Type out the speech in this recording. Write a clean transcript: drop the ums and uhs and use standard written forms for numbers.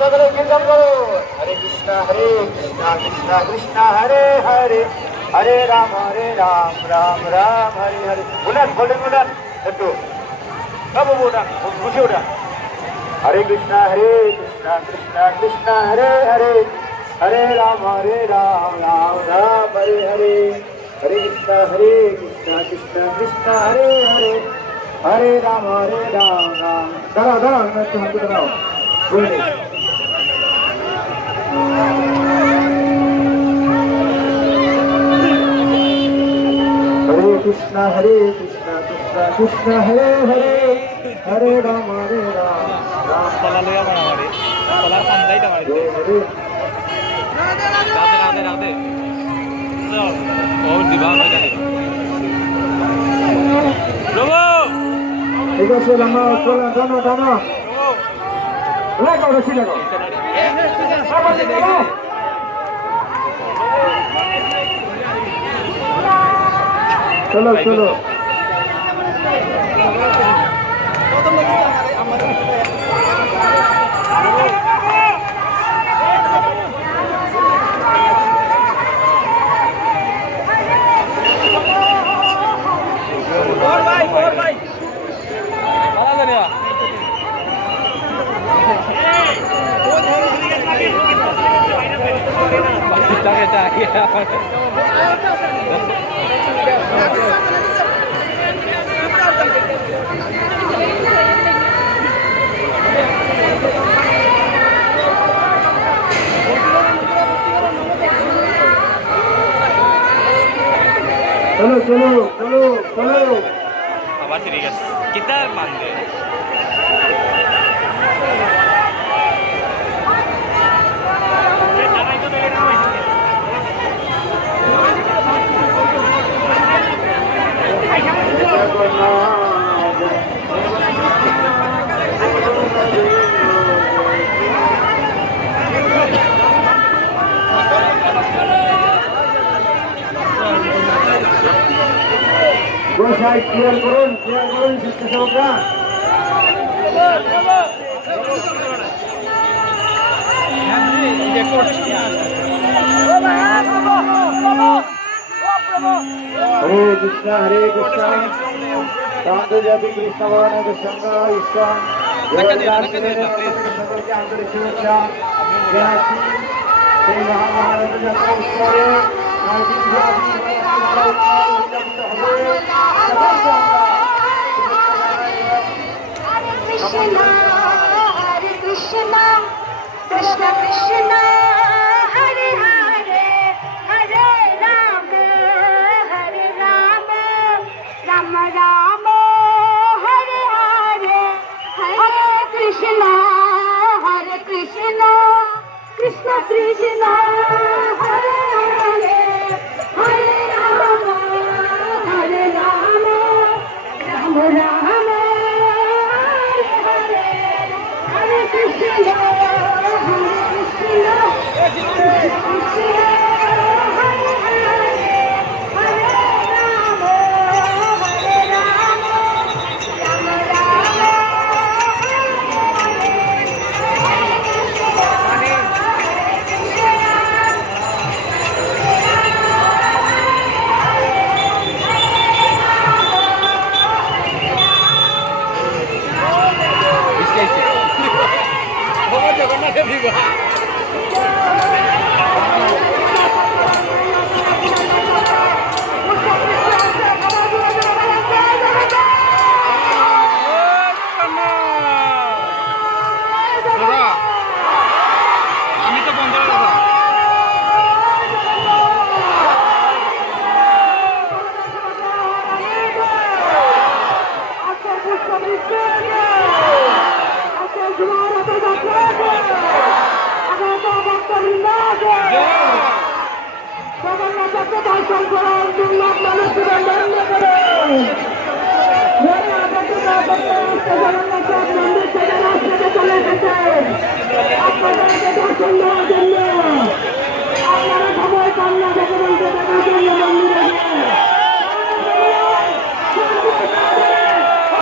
সকলে কীর্তন করো। হরে কৃষ্ণ কৃষ্ণ কৃষ্ণ হরে হরে, হরে রাম রাম রাম হরে হরে। উঠান বলেন, উঠান একটু, সব উঠান, খুশি উঠান। হরে কৃষ্ণ কৃষ্ণ কৃষ্ণ হরে হরে, হরে রাম রাম রাম হরে হরে। হরে কৃষ্ণ কৃষ্ণ কৃষ্ণ হরে হরে, হরে রাম রাম। দাঁড়াও দাঁড়াও, একটু হাতে দাঁড়াও। হরে কৃষ্ণ কৃষ্ণ কৃষ্ণ হরে হরে, হরে রাম রাম ঠিক আছে। টানো টানো, বেশি লাগাও। চলো চলো, চলো চলো চলো চলো। আবার ঠিক আছে, kita mande. গোসাই ক্লিয়ার করুন স্বেচ্ছাসেবকরা। হরে কৃষ্ণ শান্তজাতি কৃষ্ণ ভগবানের সঙ্গ ইস্কন সকলকে আন্তরিক শুভেচ্ছা জানাচ্ছি। সেই মহাভারত যাত্রা উৎসবে Krishna Krishna Krishna Hare Hare Hare Rama Hare Rama Rama Rama Hare Hare Hare Krishna Krishna Krishna Hare Hare Hare Rama Hare Rama Rama Rama Hare Hare Hare Krishna Krishna Krishna Hare Hare Hare Rama Hare Rama Rama Rama আমি তো বন্ধ করে দাদা দর্শন করার জন্য মানুষের বন্ধ করে জগন্নাথ মন্দির থেকে রাস্তাতে চলে এসেছে আপনাদেরকে দর্শন দেওয়ার